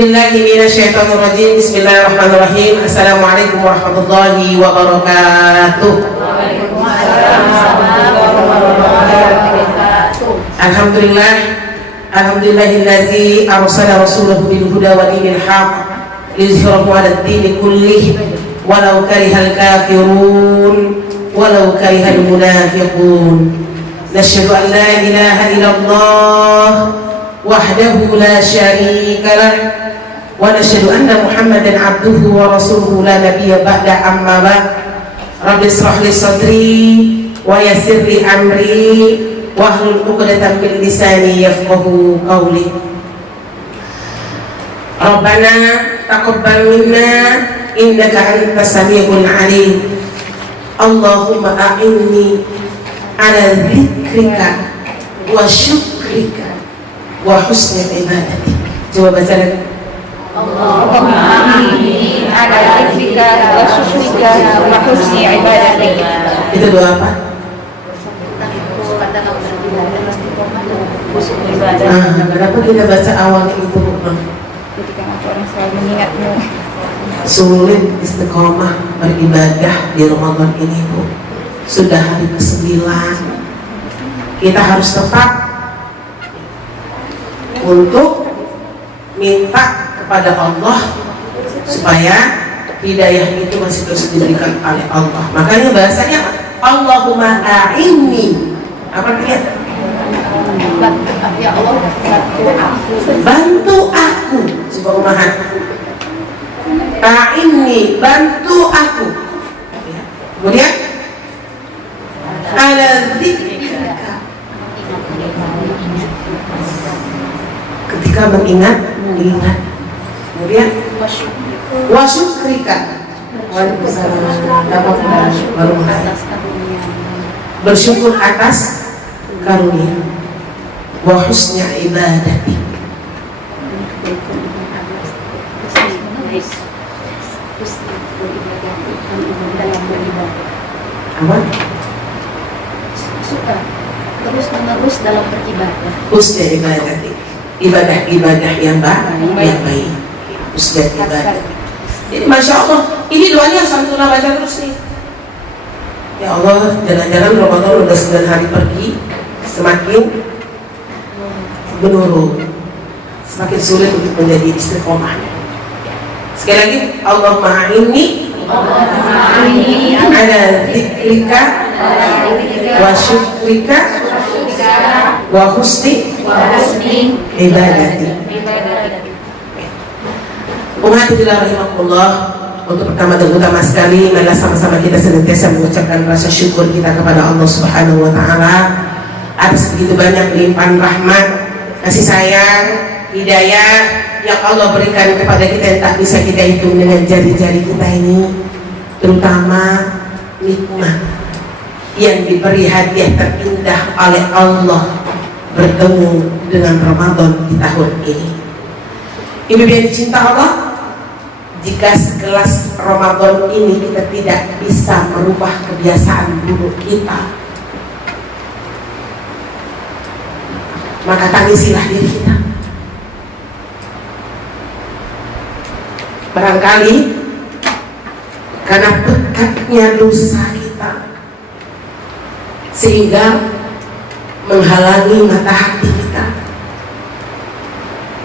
A'udzubillahi minasyaitonirrajim. Bismillahirrahmanirrahim. Assalamualaikum warahmatullahi wabarakatuh. Alhamdulillah, alhamdulillahillazi arsala rasulahu bil huda wa dinil haqq liyuzhirahu 'alad dini kullih walau karihal kafirun walau karihal munafiqun. Nasyhadu an la ilaha illallah wahdahu la syarika lah wa nasyhadu anna Muhammadan abduhu wa rasuluhu la nabiyya ba'da, amma ba'd. Rabbi ishrah li sadri wa yassir li amri wahlul 'uqdatam min lisani yafqahu qawli. Rabbana taqabbal minna innaka antas samiul alim. Allahumma a'inni ala dzikrika wa syukrika wa husni ibadatik. Coba baca lagi. Allahumma a'inni ala dzikrika wa syukrika wa husni ibadatik. Itu doa apa? Kenapa kita baca awalnya itu? Ketika orang selalu mengingatmu. Sulit istiqomah beribadah di Ramadan ini, Bu. Sudah hari ke-9. Kita harus tetap untuk minta kepada Allah supaya hidayah itu masih terus diberikan oleh Allah. Makanya bahasanya Allahumma a'inni. Apa artinya? Ya Allah, Bantu aku. Subhanallah. A'inni, bantu aku. Kemudian ala dzikrika, ketika mengingat. Kemudian wa syukrika, bersyukur atas karunia, wa husni ibadati, apa? suka terus menerus dalam beribadah. Husni ibadati, ibadah-ibadah yang baik, husni ibadati. Jadi Masya Allah, ini doanya Samsuna baca terus nih. Ya Allah, jalan-jalan Ramadan udah 9 hari pergi, semakin menurun, semakin sulit untuk menjadi istiqomah. Sekali lagi, Allahumma a'inni ala dzikrika wa syukrika wa husni ibadati. Umatullah rahimahullah, untuk pertama dan utama sekali, marilah sama-sama kita senantiasa mengucapkan rasa syukur kita kepada Allah Subhanahu wa Ta'ala atas begitu banyak limpahan rahmat, kasih sayang, hidayah yang Allah berikan kepada kita yang tak bisa kita hitung dengan jari-jari kita ini, terutama nikmat yang diberi hadiah terindah oleh Allah bertemu dengan Ramadan di tahun ini. Ibu yang dicinta Allah, jika sekelas Ramadan ini kita tidak bisa merubah kebiasaan buruk kita, maka tangisilah diri kita. Barangkali karena pekatnya dosa kita sehingga menghalangi mata hati kita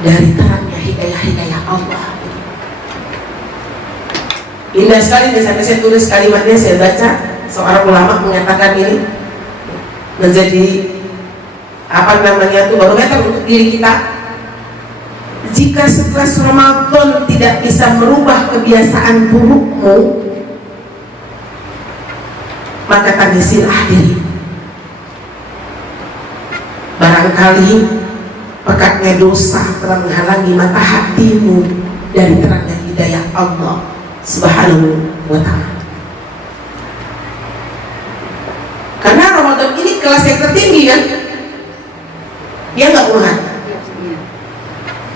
dari terangnya hidayah-hidayah Allah. Indah sekali, sampai saya tulis kalimatnya, saya baca, seorang ulama mengatakan ini menjadi barometer untuk diri kita. Jika setelah Ramadan tidak bisa merubah kebiasaan burukmu, maka tangisilah diri. Barangkali pekatnya dosa telah menghalangi mata hatimu dari terangnya hidayah Allah Subhanahu wa Ta'ala. Karena Ramadan ini kelas yang tertinggi, kan? Ya nggak Tuhan?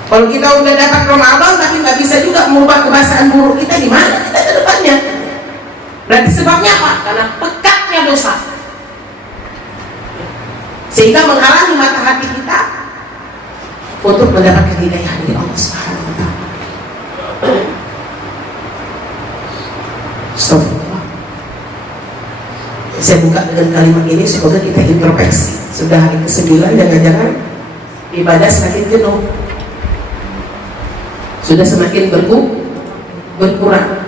Kalau kita udah dapat Ramadan tapi nggak bisa juga mengubah kebiasaan buruk kita, gimana kita ke depannya? Berarti sebabnya apa? Karena pekatnya dosa, sehingga menghalangi mata hati kita untuk mendapatkan hidayah dari Allah Subhanahu wa Ta'ala. Saya buka dengan kalimat ini, semoga kita introspeksi. Sudah hari ke-9, jangan-jangan ibadah semakin jenuh, sudah semakin berkurang.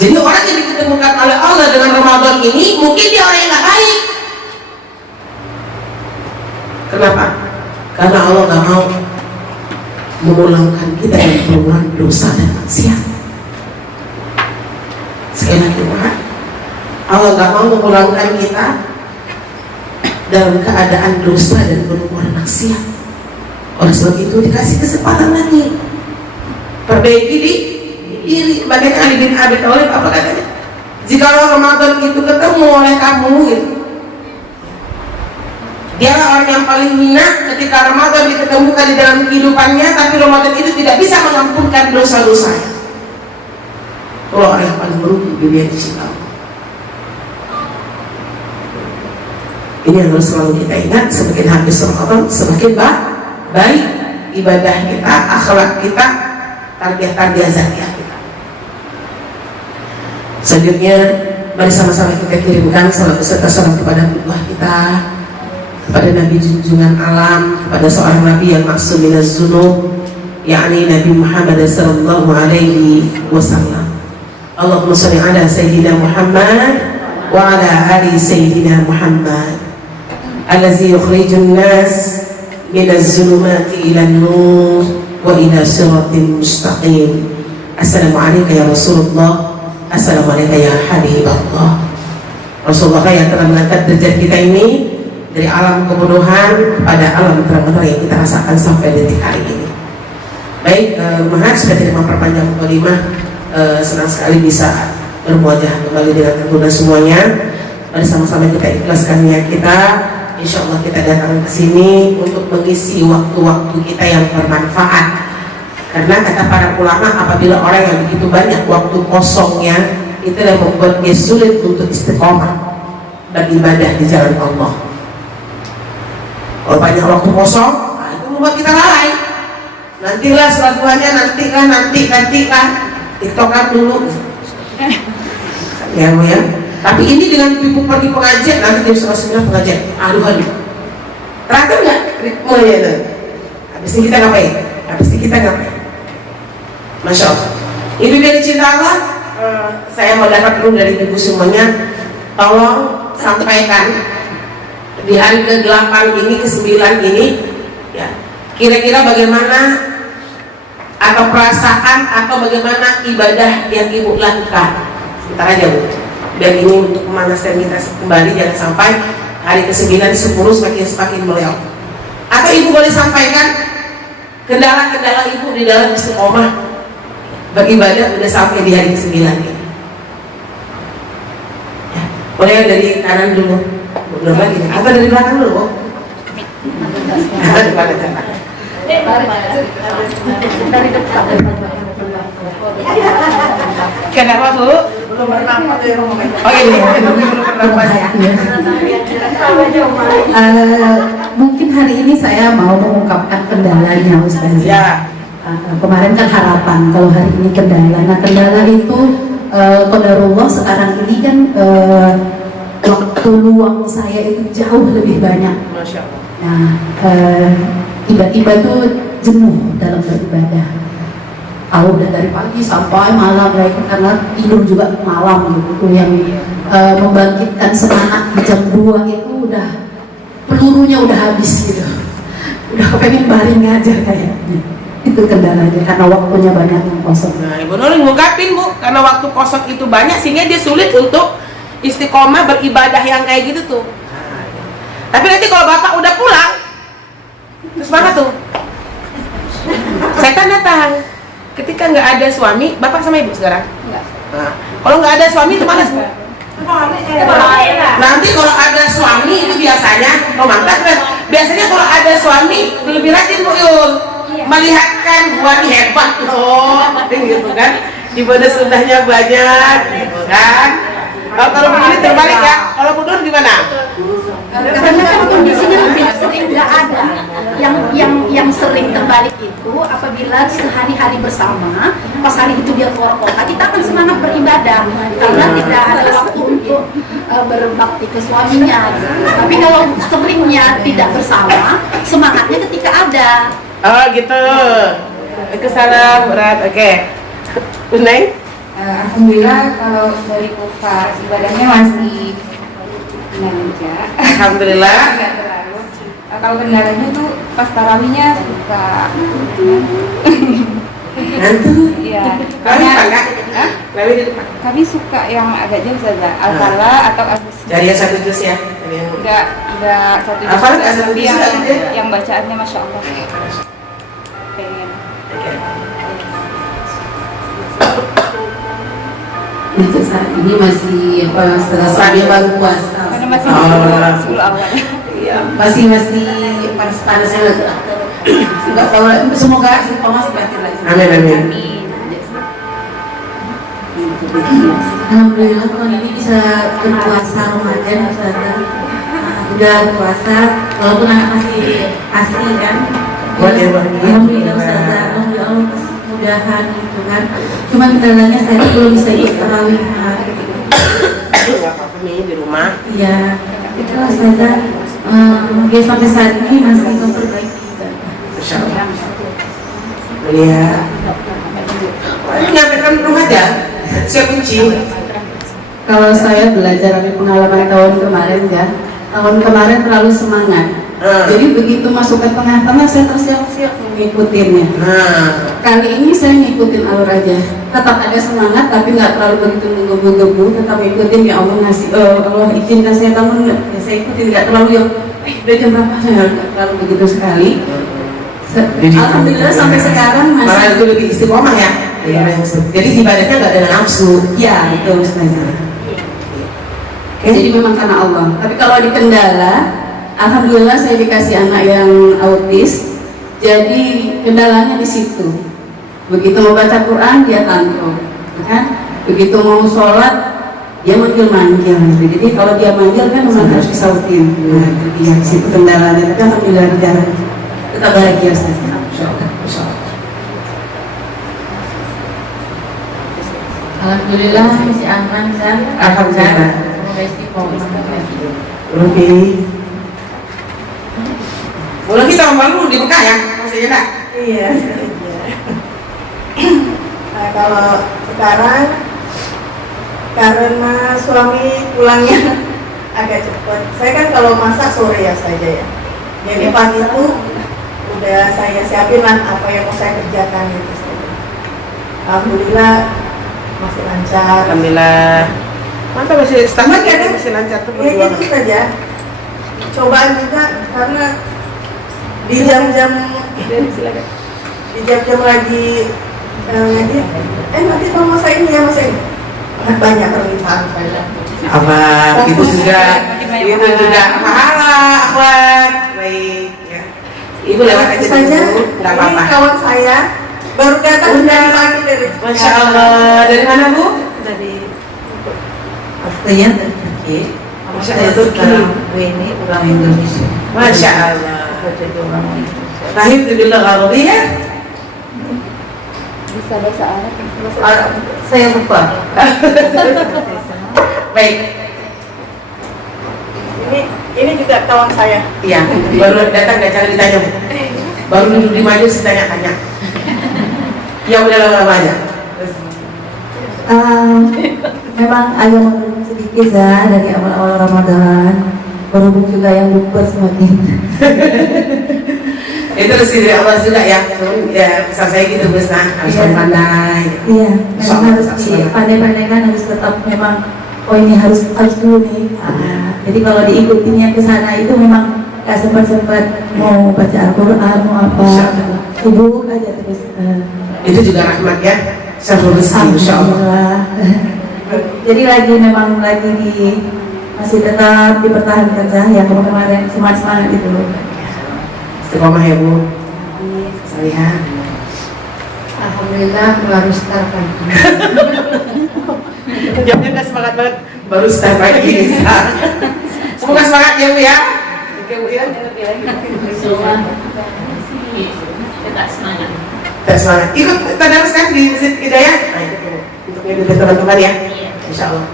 Jadi orang yang diketemukan oleh Allah dengan Ramadan ini mungkin dia orang yang gak baik. Kenapa? Karena Allah gak mau memulangkan kita dari pengurangan dosa dan maksiat. Sekali lagi, Allah gak mau memulangkan kita dalam keadaan dosa dan pengurangan maksiat. Oleh sebab itu dikasih kesempatan lagi, perbaiki diri. Bagaimana Ali bin Abi Thalib apa katanya? Jika Ramadan itu ketemu oleh kamu gitu, dialah orang yang paling hina ketika Ramadan diketemukan di dalam kehidupannya, tapi Ramadan itu tidak bisa mengampunkan dosa-dosanya. Kalau orang yang paling merugi dunia di sisi Allah. Ini yang harus selalu kita ingat. Semakin habis Ramadan, semakin baik ibadah kita, akhlak kita, tarbiyah zakiyah kita. Selanjutnya, mari sama-sama kita kirimkan salam beserta salam kepada Qudwah kita, kepada Nabi junjungan alam, kepada seorang Nabi yang maksum minaz dzunub, yakni Nabi Muhammad sallallahu alaihi wasallam. Allahumma shalli ala sayyidina Muhammad wa ala ali sayyidina Muhammad allazi yukhrijun nas minaz zulumati ilan nur wa ila siratin mustaqim. Assalamualaikum ya Rasulullah, assalamualaikum ya Habiballah. Rasulullah yang telah mengangkat derajat kita ini dari alam kebodohan kepada alam terang-terang yang kita rasakan sampai detik hari ini. Baik, Mahat sudah tidak memperpanjang mukadimah, senang sekali bisa bermuajah kembali dengan tentunya semuanya. Mari sama-sama kita ikhlaskan niat kita. Insya Allah kita datang ke sini untuk mengisi waktu-waktu kita yang bermanfaat. Karena kata para ulama, apabila orang yang begitu banyak waktu kosongnya, itu yang membuat dia sulit untuk istiqomah beribadah di jalan Allah. Kalau banyak waktu kosong, nah itu membuat kita lalai. Nantilah sholat duhanya, nantilah tiktokan dulu. Ya, ya. Tapi ini dengan ibu pergi pengajian, nanti jam 9 pengajian. Aduh. Terakhir nggak ritmenya itu? Habis ini kita ngapain? Masya Allah. Ibu dari cinta Allah, saya mau dapat dulu dari ibu semuanya. Tolong sampaikan di hari ke-8 ini, ke-9 ini, ya, kira-kira bagaimana atau perasaan atau bagaimana ibadah yang ibu lakukan. Sebentar aja Bu, biar ini untuk memanaskan kita kembali, jangan sampai hari ke-9, 10 semakin meleot. Atau ibu boleh sampaikan kendala-kendala ibu di dalam istiqomah beribadah udah sampai di hari ke-9 ini. Ya, boleh dari kanan dulu, belum lagi, atau dari belakang dulu, Bu? Dari belakang. Dari depan. Kenapa Bu? Belum bernafas di rumah. Oh ini belum bernafas ya. Mungkin hari ini saya mau mengungkapkan kendalanya Ustaz. Ya. Kemarin kan harapan, kalau hari ini kendala. Nah kendala itu qadarullah sekarang ini kan waktu luang saya itu jauh lebih banyak. Masya Allah. Nah tiba-tiba tuh jenuh dalam beribadah. Kalau udah dari pagi sampai malam, karena tidur juga malam gitu, yang membangkitkan semangat di jam 2 itu udah pelurunya udah habis gitu, udah kepengen baring aja kayaknya. Itu kendalanya karena waktunya banyak yang kosong. Nah, Ibu Nurul ngungkapin Bu, karena waktu kosong itu banyak sehingga dia sulit untuk istiqomah beribadah yang kayak gitu tuh. Tapi nanti kalau Bapak udah pulang, terus mana tuh? Setan datang. Ketika nggak ada suami, Bapak sama Ibu sekarang? Enggak. Nah, kalau nggak ada suami itu mana sih? Nanti kalau ada suami itu biasanya, biasanya kalau ada suami lebih rajin Bu Yul, melihatkan gua nih hebat loh, gitu kan? Ibadah sunnahnya banyak, gitu kan? Kalau begini terbalik ya, kalau mundur gimana? Karena kan kondisinya lebih sering nggak ada. Yang sering terbalik itu apabila sehari-hari bersama, pas hari itu dia keluar kota, kita akan semangat beribadah karena tidak ada waktu untuk berbakti ke suaminya. Tapi kalau seringnya tidak bersama, semangatnya ketika ada. Oh gitu. Waalaikumsalam berat. Oke. Uneng? Alhamdulillah kalau dari kufa ibadahnya masih lancar. Alhamdulillah. Nggak terlalu. Kalau kendalanya tuh pas tarawihnya suka Nanti. iya. Kami enggak? Hah? Kami di depan. Kami suka yang agak jauh saja, Al-Falah atau Al-Husn. Cari yang satu juz ya. Cari yang Enggak satu juz, Al-Falah nggak satu tapi juz yang, ada. yang bacaannya Masya Allah. Pengen. Oke. Untuk saat ini masih setelah baru puasa. Karena masih Oh. 10 awal. Iya, masih panas-panasnya nggak tahu. Semoga masih batin lagi. Amin amin. Alhamdulillah tahun ini bisa berpuasa Ramadan, Ustazah. Udah puasa, walaupun anak masih asli kan. Buat yang baru. Alhamdulillah Ustazah, alhamdulillah Allah kasih kemudahan gitu kan. Cuman kendalanya saya belum bisa ikut tarawih. Enggak apa-apa nih di rumah. Iya, itu Ustazah. Ya sampai saat ini masih memperbaiki ibadah. Masya Allah. Melihat. Ini nyampaikan rumah aja. Siap kunci. Kalau saya belajar dari pengalaman tahun kemarin ya, tahun kemarin terlalu semangat. Jadi begitu masuk ke tengah-tengah saya tersiap-siap mengikutinya. Kali ini saya ngikutin alur aja. Tetap ada semangat tapi nggak terlalu begitu menggebu-gebu. Tetap ngikutin ya Allah ngasih, Allah izinkan saya bangun, ya saya ikutin nggak terlalu yang, udah jam berapa saya nggak terlalu begitu sekali. Alhamdulillah sampai sekarang Malah masih. itu lebih istiqomah ya. Iya. Jadi ibadahnya nggak dengan nafsu. Ya betul Ustazah. Jadi memang karena Allah. Tapi kalau di Kendala, alhamdulillah saya dikasih anak yang autis. Jadi kendalanya di situ. Begitu mau baca Quran dia tantrum, kan? Begitu mau sholat dia manggil-manggil. Jadi kalau dia manggil kan memang harus disautin. Nah itu dia di situ kendalanya. Tapi alhamdulillah jalan. Tetap bahagia Ustazah. Alhamdulillah masih aman kan? Alhamdulillah. Semoga istiqomah. Oke. Boleh kita malu di Mekah ya? Maksudnya enggak? Iya. Nah, kalau sekarang karena suami pulangnya agak cepat. Saya kan kalau masak sore ya saja ya. Jadi pagi itu udah saya siapin lah apa yang mau saya kerjakan gitu. Alhamdulillah masih lancar. Alhamdulillah. Mantap masih setengah ya deh masih lancar tuh Ya berdua. gitu saja. Cobaan juga karena di jam-jam lagi ngaji, nanti mau masa ini ya masa ini. Banyak permintaan saya. Apa itu juga pahala akhwat. Baik ya. Ibu lewat aja saja. dulu, enggak Ini apa-apa. kawan saya baru datang dari pagi dari Masya Allah. Dari mana Bu? Dari Pastinya Turki. Masya Allah Turki. Ini orang Indonesia. Masya Allah. Jadi orang Indonesia. Rahim billah Arabiyah. Bisa bahasa Arab. Saya lupa. Baik. ini juga kawan saya. Iya, baru datang dan jangan ditanya Bu. Baru duduk di majelis ditanya-tanya. Ya udah lama-lamanya. Memang agak menurun sedikit ya dari awal-awal Ramadan. Berhubung juga yang bukber semakin. Itu rezeki dari Allah juga ya. Ya, pesan saya gitu Gus nah, harus Iya. pandai. Iya, memang harus dipandai-pandaikan, harus tetap memang. Oh ini harus dulu nih. Jadi kalau diikutinnya ke sana itu memang gak sempat mau baca Al-Quran mau apa, sibuk aja terus. Itu juga rahmat ya. Syahrul rezeki insyaallah. Alhamdulillah. Jadi memang lagi masih tetap dipertahankan yang kemarin semangat itu. Istiqomah ya Bu. Saya. Alhamdulillah baru start lagi. Jamnya nggak semangat banget. Baru start pagi. Semoga semangat ya Bu ya. Oke Bu ya. Tetap semangat. Tetap semangat. Ikut tadarus kan di Masjid Hidayah. Nah itu untuk mengikuti teman-teman ya. Insya Allah.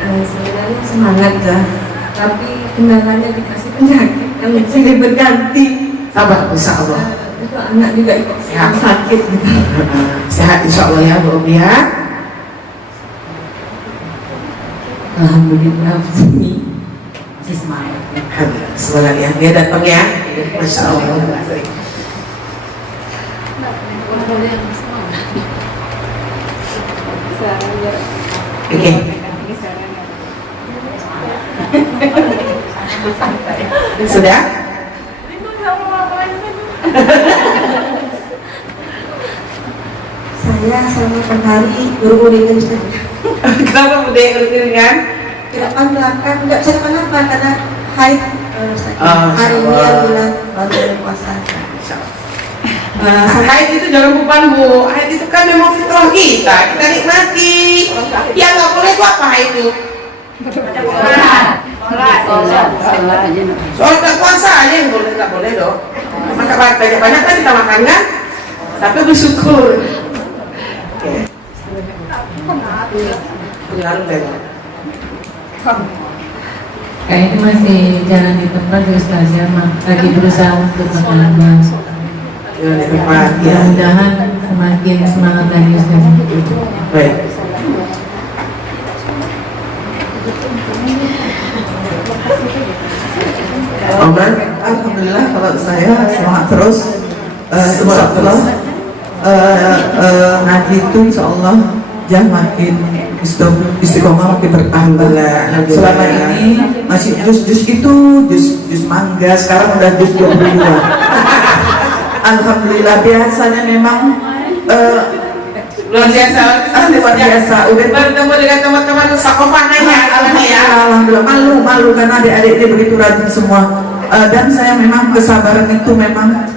Sebenarnya semangat kah, tapi kendalanya dikasih penyakit yang silih berganti. Sabar Insya Allah. Itu anak juga ikut Sehat. sakit gitu. Sehat Insya Allah ya Bu Robi ya. Alhamdulillah masih semangat. Alhamdulillah, semangat ya. Dia datang ya. Masya Allah. Oke. Sudah? Saya selama per hari beruringan saja. Kenapa budaya beriringan? Tidak kan belakang, nggak bisa kenapa karena haid hari ini Allah. bulan baru puasa. Haid itu jangan beban Bu. Haid itu kan memang fitrah kita nikmati. Yang nggak boleh itu apa haid itu? Soal nggak puasa aja yang boleh, nggak boleh dong. Maka banyak-banyak kan kita makan kan, tapi bersyukur. Oke. Lalu deh. Kayaknya masih jalan di tempat ya Ustazah, lagi berusaha untuk menambah. Jalan di tempat ya. Mudah-mudahan semakin semangat lagi Ustazah. Baik. Oman, Alhamdulillah kalau saya semangat terus. Insya Allah ngaji itu insya Allah makin istiqomah, makin bertambah. Alhamdulillah. Selama ini masih jus itu jus mangga, sekarang udah jus 22. Alhamdulillah, biasanya memang luar biasa. luar biasa. Udah Bertemu dengan teman-teman sakofah nanya alami ya. Alhamdulillah, malu karena adik-adik ini begitu rajin semua. Dan saya memang kesabaran itu memang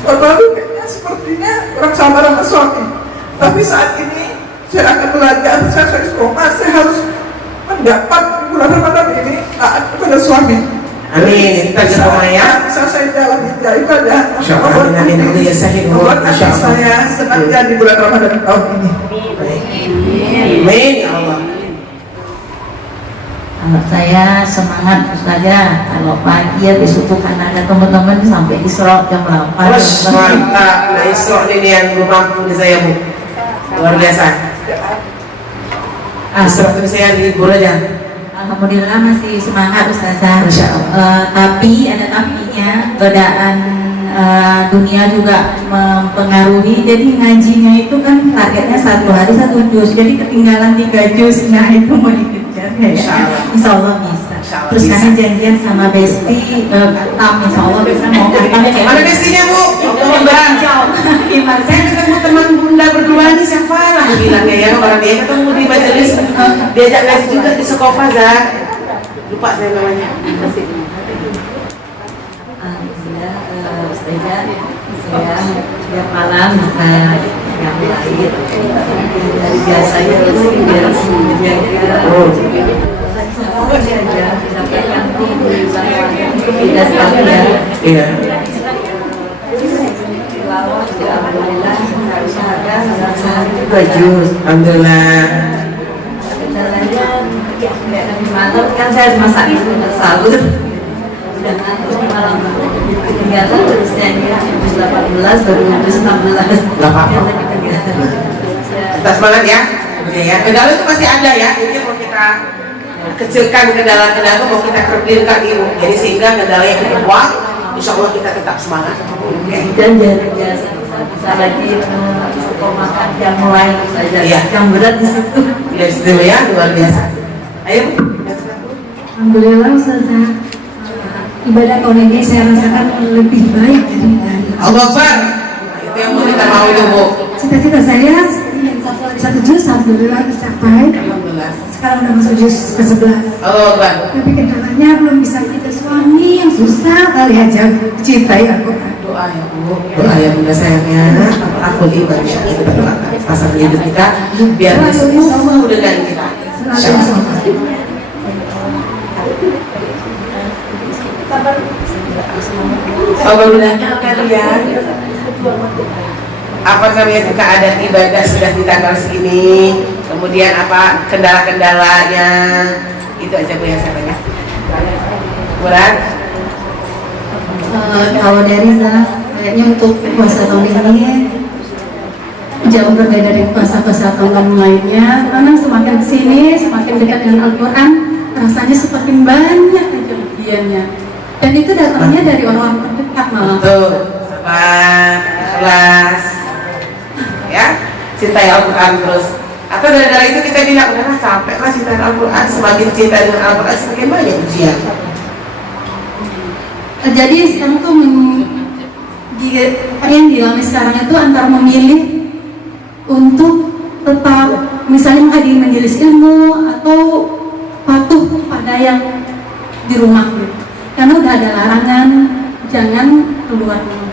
baru kayaknya sepertinya kurang sabar sama suami. Tapi saat ini saya akan belajar, saya istiqomah, saya harus mendapat bulan Ramadan ini taat kepada suami. Amin. Kita bersama ya. Bisa saya jalani ya ibadah. Insya Allah. Amin. Amin. Ya sahih. Membuat Insya hati Allah. saya senangnya di bulan Ramadan tahun ini. Amin. Ya Allah. Kalau saya semangat Ustazah, kalau pagi ya besok kan ada teman-teman sampai Isra jam 8. Terus mantap. Nah Isra ini yang belum mampu di saya Bu. Luar biasa. Isra itu saya libur aja. Alhamdulillah masih semangat Ustazah. Masya Allah. Tapi ada tapinya, godaan dunia juga mempengaruhi. Jadi ngajinya itu kan targetnya 1 hari 1 juz. Jadi ketinggalan 3 juz. Nah itu mau dikejar ya. Insya Allah bisa. Terus bisa. kami janjian sama Besti, katam Insya Allah bisa mau katam ya. Mana bestinya Bu? Gimana? Saya ketemu teman bunda berdua ini siapa lah bilangnya ya, orang dia ketemu di majelis, diajak ngaji juga di Sekofaza. Lupa saya namanya. Alhamdulillah, Ustazah, saya setiap malam bisa yang lain dari biasanya itu biar menjaga tidak stabil ya. Iya. Alhamdulillah usahakan sehari 2 juz. Alhamdulillah. Kendalanya malam kan saya masak itu sahur dan terus di malam kegiatan terusnya juz 18 baru juz 16. Gak apa-apa. Kita semangat ya. Oke ya. Kendala itu pasti ada ya. Ini mau kita kecilkan kendala-kendala itu mau kita kerdilkan ilmu. Jadi sehingga kendala yang kita buang, insya Allah kita tetap semangat. Oke. Dan dari biasa bisa lagi istiqomahkan yang lain saja. Iya. Yang berat di situ. Ya dulu ya, luar biasa. Ayo. Alhamdulillah Ustazah, ibadah tahun ini saya rasakan lebih baik dari Allah Akbar. Itu yang mau kita mau itu Bu. cita-cita saya ingin satu juz, alhamdulillah tercapai. Alhamdulillah. Sekarang udah masuk juz ke-11. Allah Akbar. Tapi kendalanya belum bisa kita suami yang susah kali aja cintai Al-Quran. Doa ya Bu, doa ya bunda sayangnya. Aku ibadah kita doakan pasangan hidup kita biar semua dengan kita. Apabila kalian apa namanya itu keadaan ibadah sudah di tanggal segini, kemudian apa kendala-kendalanya, itu aja Bu yang saya tanya. Berat? Kalau dari saya, kayaknya untuk puasa tahun ini jauh berbeda dari puasa-puasa tahun lainnya. Karena semakin kesini, semakin dekat dengan Al-Quran, rasanya semakin banyak aja ujiannya. Dan itu datangnya dari orang-orang terdekat malah. Betul. Sabar, ikhlas, ya, cintai Al-Quran terus. Atau gara-gara itu kita bilang udahlah capek lah cinta Al-Quran. Semakin cinta dengan Al-Quran semakin banyak ujian. Jadi sekarang tuh yang dialami sekarang itu antara memilih untuk tetap misalnya menghadiri majelis ilmu atau patuh pada yang di rumah gitu. Karena udah ada larangan jangan keluar rumah.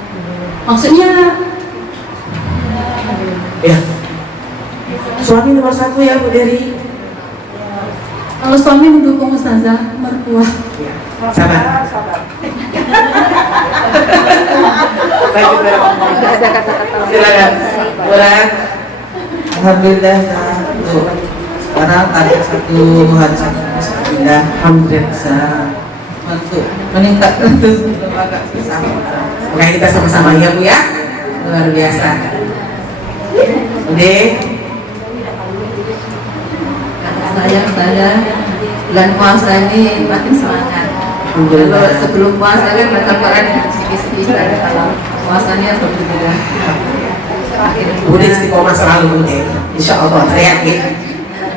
Maksudnya Ya. Suami nomor satu ya Bu Dery. kalau suami mendukung ustazah, mertua Ya. Sabar. Baik, silakan. Berat. Alhamdulillah Bu. Sekarang target satu hari satu Alhamdulillah, alhamdulillah untuk meningkatkan itu agak susah. Makanya kita sama-sama ya Bu ya. Luar biasa. Udah. Saya bulan puasa ini makin semangat. Alhamdulillah. Kalau sebelum puasa kan baca Quran sedikit-sedikit, kalau puasanya berbeda. Udah istiqomah selalu Bude. Insya Allah saya yakin.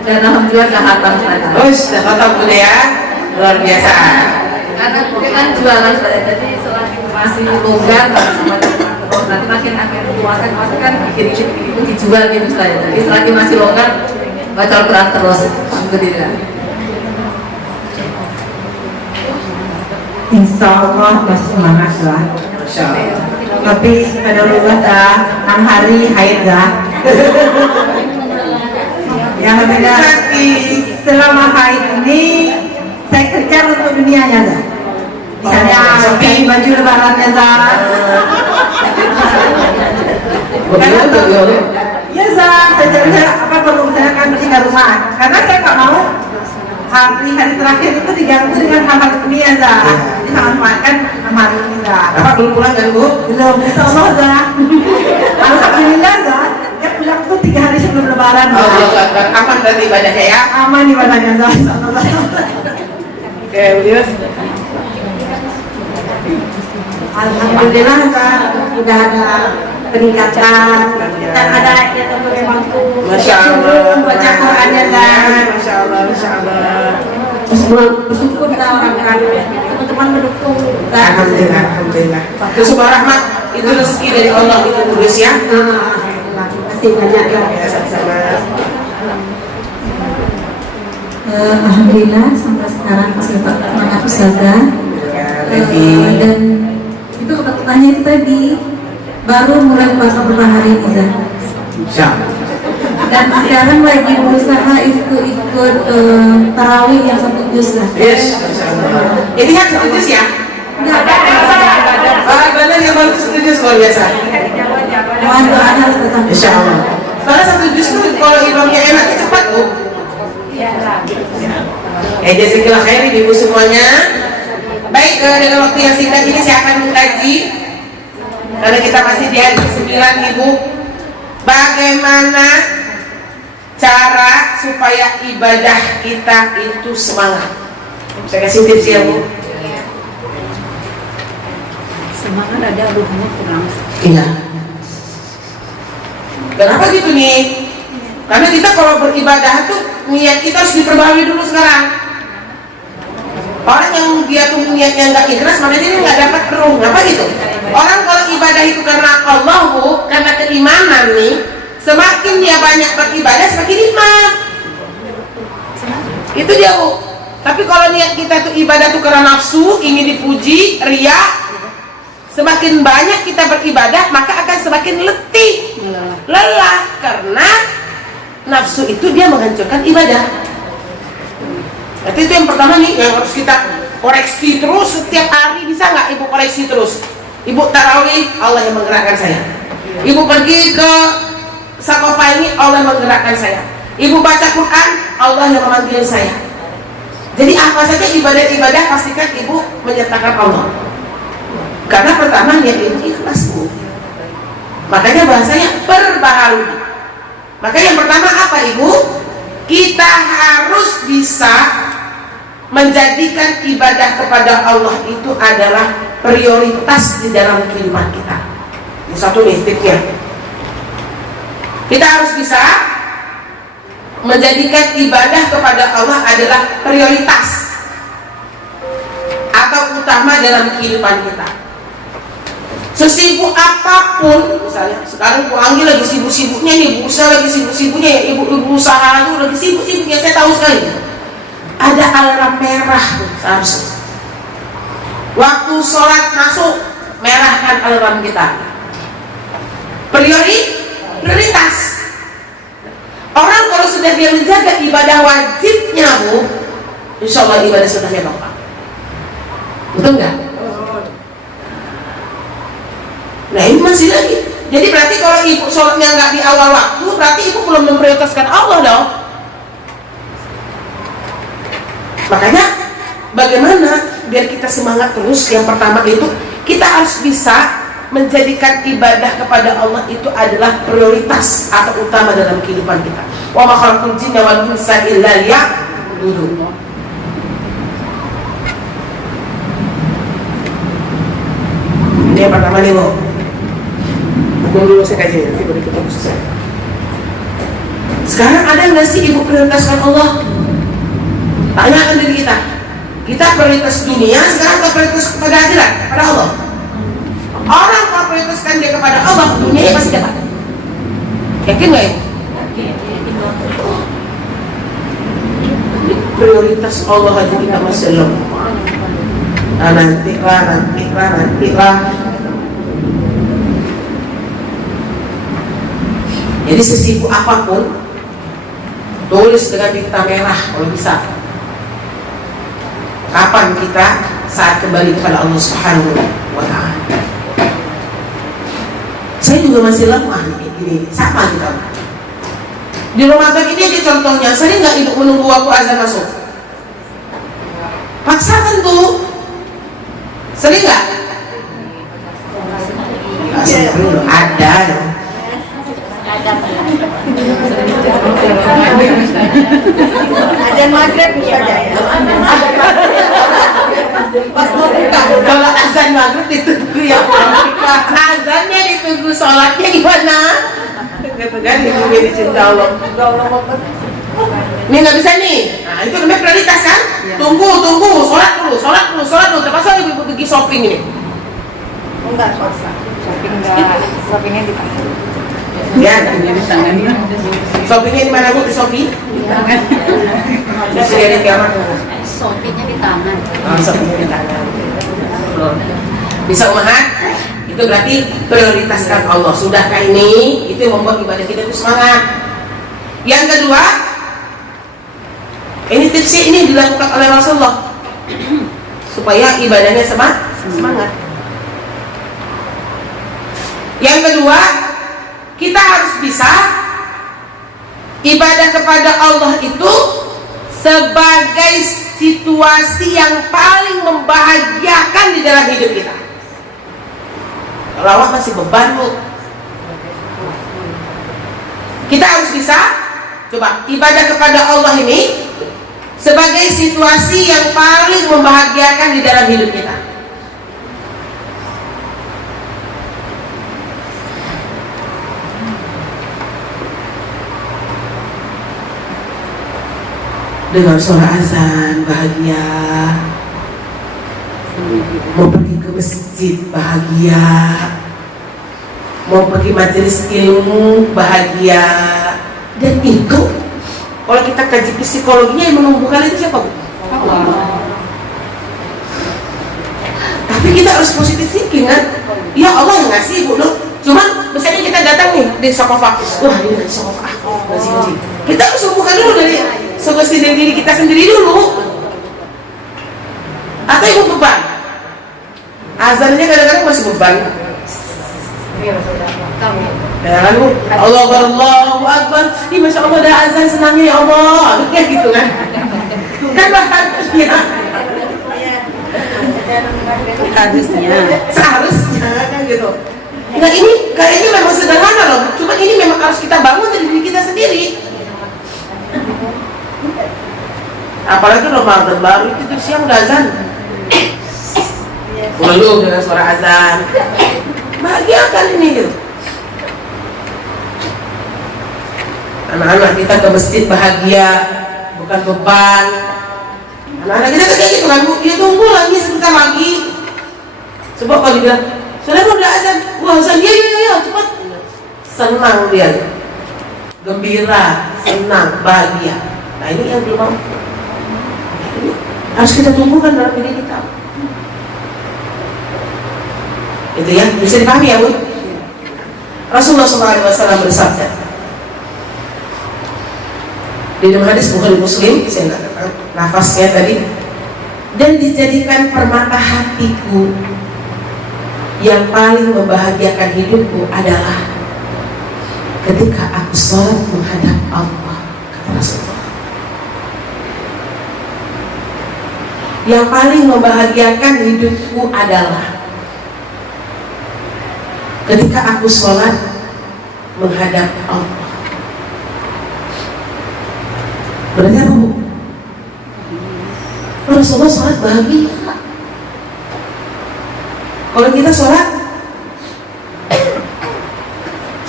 Dan alhamdulillah dah hatam saya. Sudah khatam Bude ya. Luar biasa. Karena kan jualan saya, jadi selagi masih longgar nanti makin akhir puasa kan dikit-dikit dijual gitu saya. Jadi selagi masih longgar baca Al-Quran terus. Alhamdulillah. Insya Allah masih semangat lah. Masya Allah. Tapi pada dah 6 hari haid dah. Yang berbeda selama haid ini saya kejar untuk dunianya dah. Misalnya cari baju lebarannya dah. Ya Zah, saya apa perlu saya akan pindah rumah karena saya nggak mau hari terakhir itu diganggu dengan hal-hal dunia Zah. Jadi sangat makan hari ini Zah. Bapak belum pulang kan Bu? Belum, insya Allah Zah. Alhamdulillah Zah. Dia pulang tuh 3 hari sebelum lebaran Zah. Allah Akbar. Aman berarti ibadahnya ya. Aman ibadahnya Zah. Insya Allah. Oke, Yus. Alhamdulillah Zah. Sudah ada peningkatan dan ada yang memang tuh Masya Allah. baca Qurannya Zah. Masya Allah, Masya Allah. Bersyukur lah orang-orang teman-teman mendukung Zah. Alhamdulillah, Alhamdulillah. Itu sebuah rahmat, itu rezeki dari Allah itu tulus ya. Terima kasih banyak ya. Sama-sama. alhamdulillah sampai sekarang masih tetap semangat ustazah. Dan itu pertanyaan itu tadi baru mulai puasa beberapa hari ini Zah. Insya Allah. Dan sekarang lagi berusaha ikut tarawih yang 1 juz lah. Yes, Masya Allah. Ini kan satu juz ya? Enggak, Ibadah yang baru satu juz luar biasa. mohon doanya Ustazah. Insya Allah. Karena satu juz itu kalau imamnya enaknya cepat Bu. Jazakallah khair ibu semuanya. Baik, dengan waktu yang singkat ini saya akan mengkaji karena kita masih di hari ke-9 Ibu. Bagaimana cara supaya ibadah kita itu semangat? Saya kasih tips ya Bu. Semangat ada, ruhnya kurang. Iya. Kenapa gitu nih? Karena kita kalau beribadah tuh niat kita harus diperbaharui dulu sekarang. Orang yang dia tuh niatnya nggak ikhlas, makanya dia nggak dapat ruh. Kenapa gitu? Orang kalau ibadah itu karena Allah Bu, karena keimanan nih, semakin dia banyak beribadah semakin nikmat. Itu dia Bu. Tapi kalau niat kita tuh ibadah tuh karena nafsu, ingin dipuji, riya, semakin banyak kita beribadah maka akan semakin lelah karena nafsu itu dia menghancurkan ibadah. Berarti itu yang pertama nih yang harus kita koreksi terus setiap hari. Bisa nggak ibu koreksi terus? Ibu tarawih, Allah yang menggerakkan saya. Ibu pergi ke Sakofa ini, Allah yang menggerakkan saya. Ibu baca Quran, Allah yang memanggil saya. Jadi apa saja ibadah-ibadah pastikan ibu menyertakan Allah. Karena pertama niat ibu ikhlas, Bu. Makanya bahasanya perbaharui. Maka yang pertama apa ibu? Kita harus bisa menjadikan ibadah kepada Allah itu adalah prioritas di dalam kehidupan kita. Ini satu nih tipsnya. Kita harus bisa menjadikan ibadah kepada Allah adalah prioritas atau utama dalam kehidupan kita. Sesibuk apapun, misalnya sekarang Bu Anggi lagi sibuk-sibuknya nih, Bu Usa lagi sibuk-sibuknya ya, ibu-ibu usaha itu lagi sibuk-sibuknya, saya tahu sekali. Ada alarm merah seharusnya. Waktu sholat masuk, merahkan alarm kita. Prioritas. Orang kalau sudah dia menjaga ibadah wajibnya, Bu, insya Allah ibadah sunnahnya gampang. Betul nggak? Nah ini masih lagi. Jadi berarti kalau ibu sholatnya nggak di awal waktu, berarti ibu belum memprioritaskan Allah dong. Makanya bagaimana biar kita semangat terus? Yang pertama itu kita harus bisa menjadikan ibadah kepada Allah itu adalah prioritas atau utama dalam kehidupan kita. Wa ma khalaqtul jinna wal insa illa liya'budun. Ini yang pertama nih, Bu. Tunggu dulu saya kaji, nanti baru kita selesai. Sekarang ada nggak sih ibu prioritaskan Allah? Tanyakan diri kita. Kita prioritas dunia, sekarang kita prioritas kepada akhirat, kepada Allah. Orang kalau prioritaskan dia kepada Allah, dunianya pasti dapat. Yakin nggak ya? Prioritas Allah aja kita masih lemah. Nah, nantilah. Jadi sesibuk apapun, tulis dengan tinta merah kalau bisa. Kapan kita saat kembali kepada Allah Subhanahu wa Ta'ala? Saya juga masih lemah nih, gini, sama kita. Di Ramadan ini aja contohnya, sering nggak ibu menunggu waktu azan masuk? Paksakan tuh, sering nggak? Ada ya. Azan maghrib saja ya. Pas mau buka. Kalau azan maghrib ditunggu ya, azannya ditunggu, sholatnya gimana? Gitu kan, ditunggu dicinta Allah. Ini nggak bisa nih. Nah itu namanya prioritas kan? Tunggu, sholat dulu. Terpaksa ibu pergi shopping ini. Enggak puasa. Shoppingnya di pasar. Ya, shoppingnya di mana, Bu? Di Shopee? Di tangan. Bisa dari kiamat. Shoppingnya di tangan. Shoppingnya di tangan. Bisa umahat? Itu berarti prioritaskan Allah. Sudahkah ini? Itu yang membuat ibadah kita itu semangat. Yang kedua, ini tipsnya ini dilakukan oleh Rasulullah supaya ibadahnya semangat. Yang kedua, kita harus bisa ibadah kepada Allah itu sebagai situasi yang paling membahagiakan di dalam hidup kita. Kalau awak masih beban, Bu, kita harus bisa coba ibadah kepada Allah ini sebagai situasi yang paling membahagiakan di dalam hidup kita. Dengar suara azan bahagia, mau pergi ke masjid bahagia, mau pergi majelis ilmu bahagia. Dan itu kalau kita kaji psikologinya yang menumbuhkan itu siapa, Bu? Allah. Tapi kita harus positif thinking kan? Ya Allah yang ngasih, Bu, loh. Cuman misalnya kita datang nih di Sakofa, wah ini dari Sakofa, ngasih. Kita harus sembuhkan dulu dari sugesti dari diri kita sendiri dulu. Atau ibu beban? Azannya kadang-kadang masih beban. Ya kan Bu, Allah Akbar, Allahu Akbar. Ih, Masya Allah ada azan, senangnya ya Allah. Kayak gitu kan. Kan harusnya. Seharusnya kan gitu. Nah ini kayaknya memang sederhana loh. Cuma ini memang harus kita bangun dari diri kita sendiri. Apalagi Ramadan baru itu tuh siang udah azan. Lalu dengan suara azan. Bahagia kan ini gitu. Anak-anak kita ke masjid bahagia, bukan beban. Anak-anak kita kayak gitu kan Bu, ya tunggu lagi sebentar lagi. Sebab kalau dibilang, sudah udah azan, wah azan, ya cepat. Senang dia, gembira, senang, bahagia. Nah ini yang belum mau. Ini harus kita tumbuhkan dalam diri kita. Itu ya, bisa dipahami ya Bu. Rasulullah SAW bersabda di dalam hadis Bukhari Muslim, saya nggak tahu nafasnya tadi, dan dijadikan permata hatiku yang paling membahagiakan hidupku adalah ketika aku sholat menghadap Allah, kata Rasulullah. Yang paling membahagiakan hidupku adalah ketika aku sholat menghadap Allah. Berarti apa Bu? Rasulullah sholat bahagia. Kalau kita sholat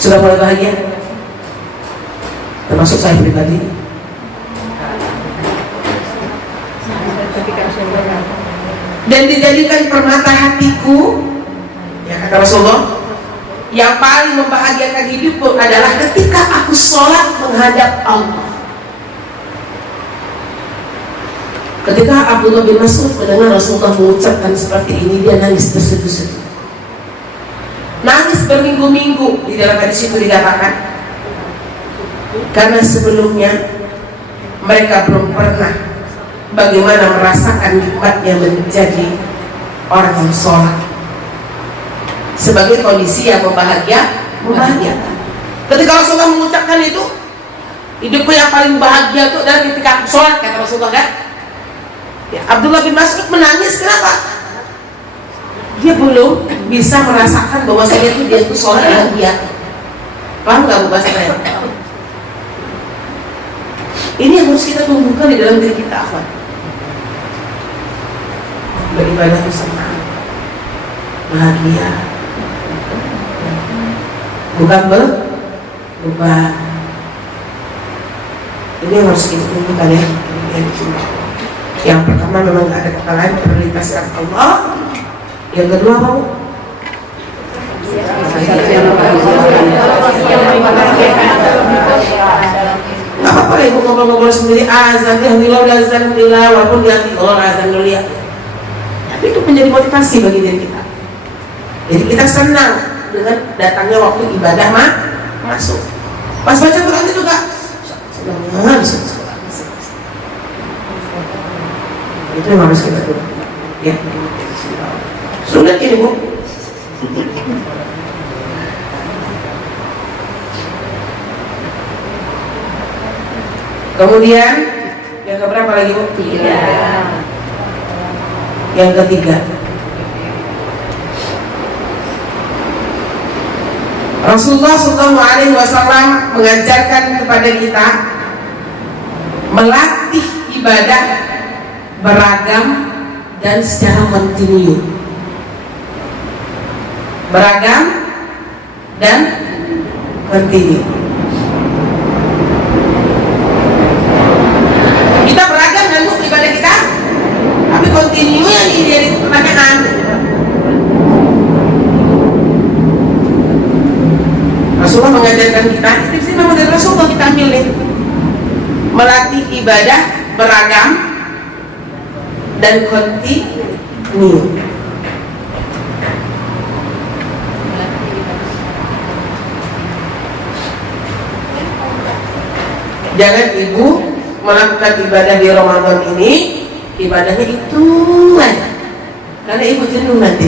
sudah mulai bahagia, termasuk saya pribadi. Dan dijadikan permata hatiku, ya kata Rasulullah, yang paling membahagiakan hidupku adalah ketika aku sholat menghadap Allah. Ketika Abdullah bin Mas'ud mendengar Rasulullah mengucapkan seperti ini, dia nangis terseduh-seduh. Nangis berminggu-minggu. Di dalam hadis itu dikatakan, karena sebelumnya mereka belum pernah bagaimana merasakan nikmatnya menjadi orang yang sholat sebagai kondisi yang membahagiakan. Ketika Rasulullah mengucapkan itu, hidupku yang paling bahagia itu adalah ketika aku sholat, kata Rasulullah kan. Ya, Abdullah bin Mas'ud menangis, kenapa? Dia belum bisa merasakan bahwasanya itu dia itu sholat bahagia. Paham nggak Bu bahasa saya? Ini yang harus kita tumbuhkan di dalam diri kita, akhwat. Beribadah itu senang, bahagia, bukan beban. Ini yang harus kita tumbuhkan ya. Yang pertama memang nggak ada kata lain, prioritaskan Allah. Yang kedua mau nggak apa-apa ya ibu ngobrol-ngobrol sendiri, azan, alhamdulillah udah azan, alhamdulillah, walaupun di hati Allah azan dulu ya. Tapi itu menjadi motivasi bagi diri kita. Jadi kita senang dengan datangnya waktu ibadah masuk. Pas baca Quran itu juga senang. Itu yang harus kita lakukan. Ya. Sudah ini Bu. Kemudian yang keberapa lagi Bu? Tiga. Yang ketiga, Rasulullah SAW mengajarkan kepada kita melatih ibadah beragam dan secara kontinu. Beragam dan kontinu. Kita beragam dan ibadah kita, tapi kontinu yang jadi pertanyaan. Rasulullah mengajarkan kita, itu memang dari Rasulullah kita ambil nih, melatih ibadah beragam dan kontinu. Jangan ibu melakukan ibadah di Ramadan ini, ibadahnya itu aja. karena ibu jenuh nanti.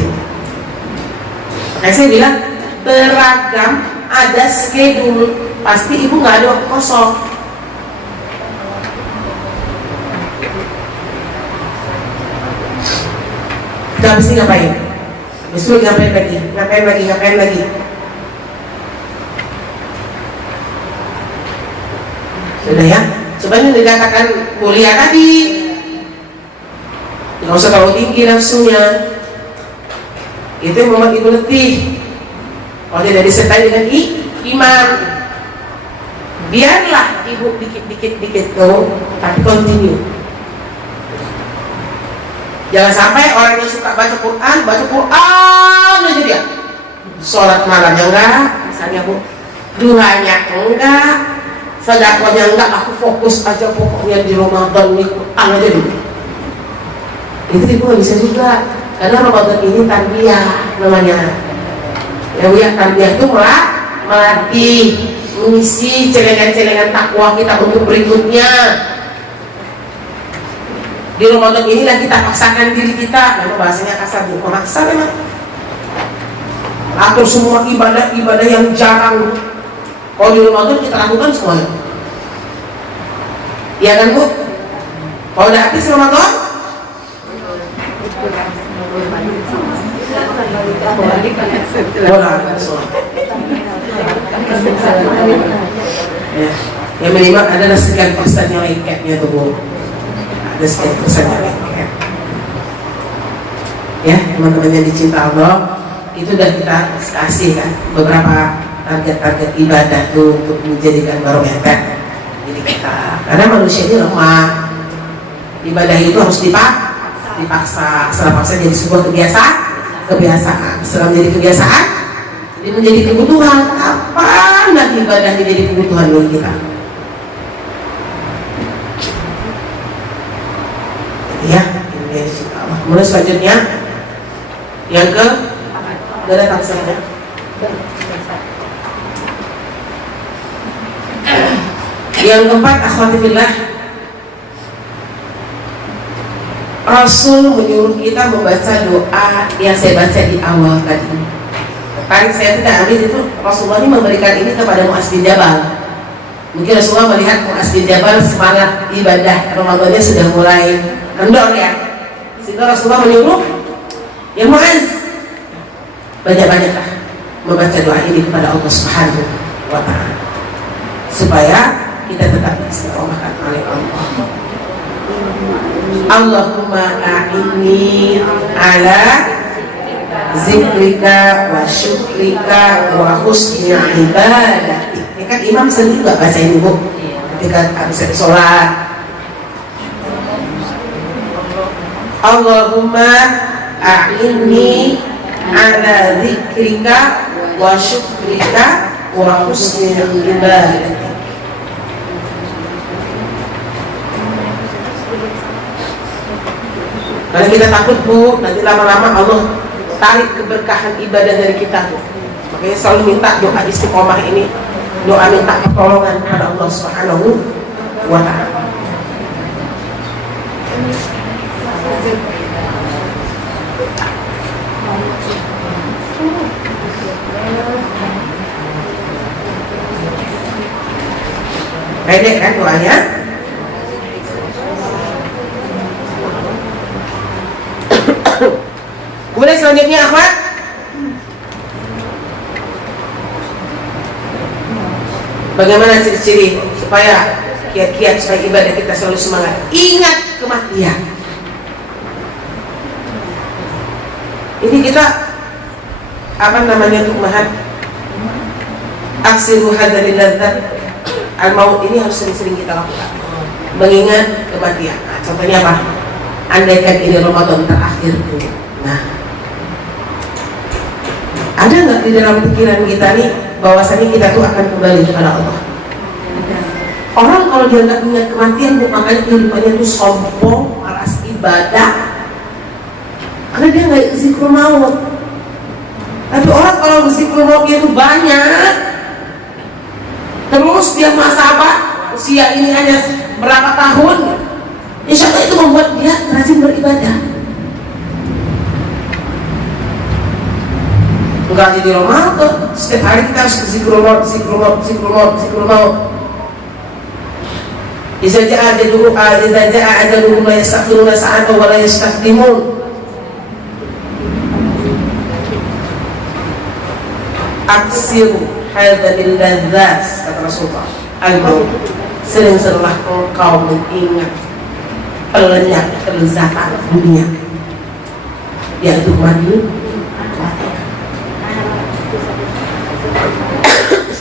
Makanya saya bilang beragam, ada schedule, pasti ibu nggak ada waktu kosong. Kita habis ini ngapain? Habis itu ngapain lagi? Sudah ya, coba yang dikatakan kuliah tadi, nggak usah terlalu tinggi nafsunya. Itu yang membuat ibu letih. Kalau tidak disertai dengan iman, biarlah ibu dikit tuh, tapi continue. Jangan sampai orang yang suka baca Quran aja dia. Sholat malamnya enggak, misalnya bu, duhanya enggak, sedekahnya enggak, aku fokus aja pokoknya di Ramadan ini Quran aja dulu. Itu ibu nggak bisa juga, karena Ramadan ini tarbiyah namanya. Ya bu ya, tarbiyah itu melatih, mengisi celengan-celengan takwa kita untuk berikutnya. Di Ramadan inilah kita paksakan diri kita, memang bahasanya kasar, memaksa memang. Atur semua ibadah yang jarang. Kalau di Ramadan kita lakukan semuanya. Iya kan bu? Kalau udah habis Ramadan, ya, yang minimal adalah sekian persen yang lengkapnya tuh bu. Ada sekian persen yang lengkap. Ya teman-teman yang dicinta Allah, itu udah kita kasih kan beberapa target-target ibadah tuh untuk menjadikan barometer jadi kita. Karena manusia ini lemah, ibadah itu harus dipaksa. Setelah paksa jadi sebuah kebiasaan. Setelah menjadi kebiasaan, jadi menjadi kebutuhan. Kapan lagi ibadah menjadi kebutuhan bagi kita? Jadi ya, ini dia cinta Allah. Kemudian selanjutnya yang ke ada taksanya. Yang keempat, akhwati fillah, Rasul menyuruh kita membaca doa yang saya baca di awal tadi. Kan saya tidak ambil itu, Rasulullah ini memberikan ini kepada Mu'adz bin Jabal. Mungkin Rasulullah melihat Mu'adz bin Jabal semangat ibadah Ramadannya sudah mulai kendor ya, sehingga Rasulullah menyuruh, ya Mu'adz, banyak-banyaklah membaca doa ini kepada Allah Subhanahu wa ta'ala supaya kita tetap diistiqomahkan oleh Allah. Allahumma a'inni ala zikrika wa syukrika wa husni ibadati. Ini kan imam sendiri juga baca ini bu ketika habis sholat. Allahumma a'inni ala zikrika wa syukrika wa husni ibadati. Karena kita takut bu, nanti lama-lama Allah tarik keberkahan ibadah dari kita tuh. Makanya selalu minta doa istiqomah ini, doa minta pertolongan kepada Allah Subhanahu wa ta'ala. Pendek kan doanya? Kemudian selanjutnya apa? Bagaimana ciri-ciri supaya kiat-kiat supaya ibadah kita selalu semangat? Ingat kematian. Ini kita apa namanya tuh mahat? Aksiru hadzal ladzat al-maut ini harus sering-sering kita lakukan. Mengingat kematian. Nah, contohnya apa? Andaikan ini Ramadan terakhir tuh. Nah, ada nggak di dalam pikiran kita nih bahwasanya kita tuh akan kembali kepada Allah? Orang kalau dia nggak ingat kematian, makanya kehidupannya tuh sombong, malas ibadah, karena dia nggak zikrul maut. Tapi orang kalau zikrul mautnya itu banyak, terus dia muhasabah, usia ini hanya berapa tahun, insya Allah itu membuat dia rajin beribadah. Enggak jadi Ramadan, setiap hari kita harus zikrul maut. Iza ja'a ajaluhum la yastakhiruna sa'atan wa la yastaqdimun. Aksiru hadhil ladzat, kata Rasulullah, al-maut, sering-seringlah engkau mengingat pelenyap kelezatan dunia, yaitu mati.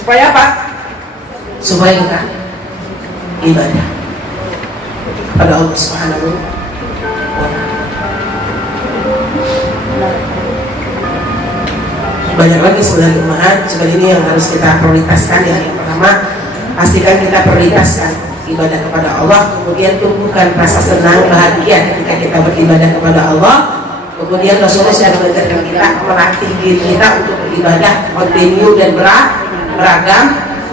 Supaya apa? Supaya kita ibadah kepada Allah Subhanahu wa Ta'ala. Banyak lagi sebenarnya umat seperti ini yang harus kita prioritaskan. Yang pertama, pastikan kita prioritaskan ibadah kepada Allah, kemudian tumbuhkan rasa senang bahagia ketika kita beribadah kepada Allah. Kemudian Rasulullah sudah mengajarkan kita, melatih diri kita untuk beribadah kontinu dan beragam.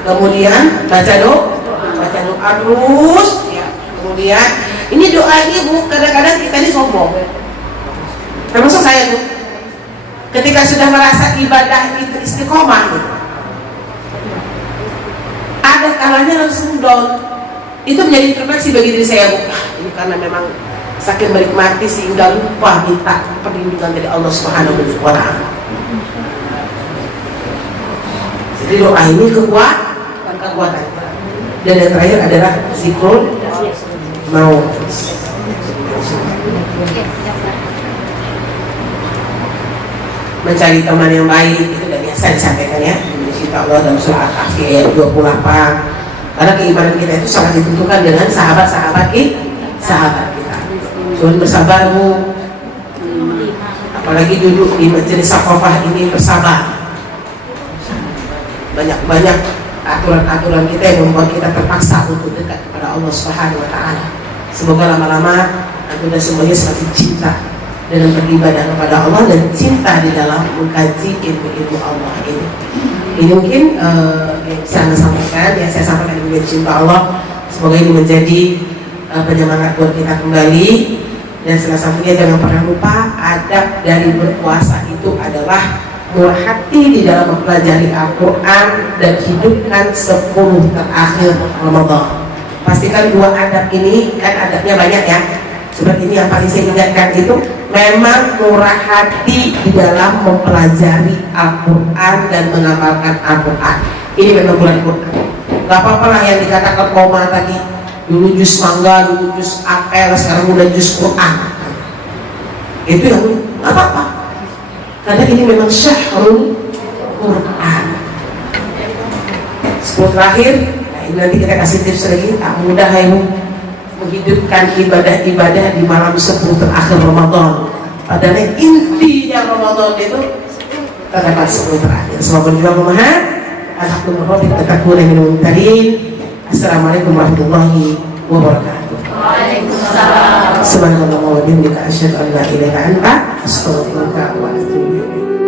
Kemudian baca doa terus ya. Kemudian ini doa ini Bu, kadang-kadang kita ini sombong, termasuk saya Bu, ketika sudah merasa ibadah itu istiqomah gitu, ada kalanya langsung down. Itu menjadi introspeksi bagi diri saya Bu. Ini karena memang saking menikmati sehingga lupa minta perlindungan dari Allah Subhanahu wa Ta'ala. Jadi doa ini kekuatan. Dan yang terakhir adalah zikrul maut. Mencari teman yang baik itu sudah biasa disampaikan ya. Insya Allah dalam surah Al-Kahfi ayat 28. Karena keimanan kita itu sangat ditentukan dengan sahabat kita. Jangan bersabar Bu. Apalagi duduk di majelis Saqafah ini bersabar. Banyak aturan-aturan kita yang membuat kita terpaksa untuk dekat kepada Allah Subhanahu wa Ta'ala. Semoga lama-lama kita semuanya semakin cinta dalam beribadah kepada Allah dan cinta di dalam mengkaji ilmu-ilmu Allah ini. Ini mungkin yang bisa saya sampaikan, yang saya sampaikan dengan cinta Allah. Semoga ini menjadi penyemangat buat kita kembali. Dan salah satunya jangan pernah lupa, adab dari berpuasa itu adalah murah hati di dalam mempelajari Al-Quran dan hidupkan 10 terakhir Ramadan. Pastikan 2 adab ini, kan adabnya banyak ya. Seperti ini yang paling saya ingatkan itu memang murah hati di dalam mempelajari Al-Quran dan mengamalkan Al-Quran. Ini memang bulan Quran. Gak apa-apa lah yang dikatakan koma tadi, dulu jus mangga, dulu jus apel, sekarang udah jus Quran. Itu yang gak apa-apa, karena ini memang syahrul Quran. 10 terakhir, nah ini nanti kita kasih tips lagi. Tak mudah ya menghidupkan ibadah-ibadah di malam 10 terakhir Ramadan. Padahal intinya Ramadan itu terdapat 10 terakhir. Semoga juga memahami. Alhamdulillah kita kurang minum tadi. Assalamualaikum warahmatullahi wabarakatuh. Waalaikumsalam. Subhanallah wa bihamdika asyhadu an la ilaha illa anta astaghfiruka wa atubu ilaik.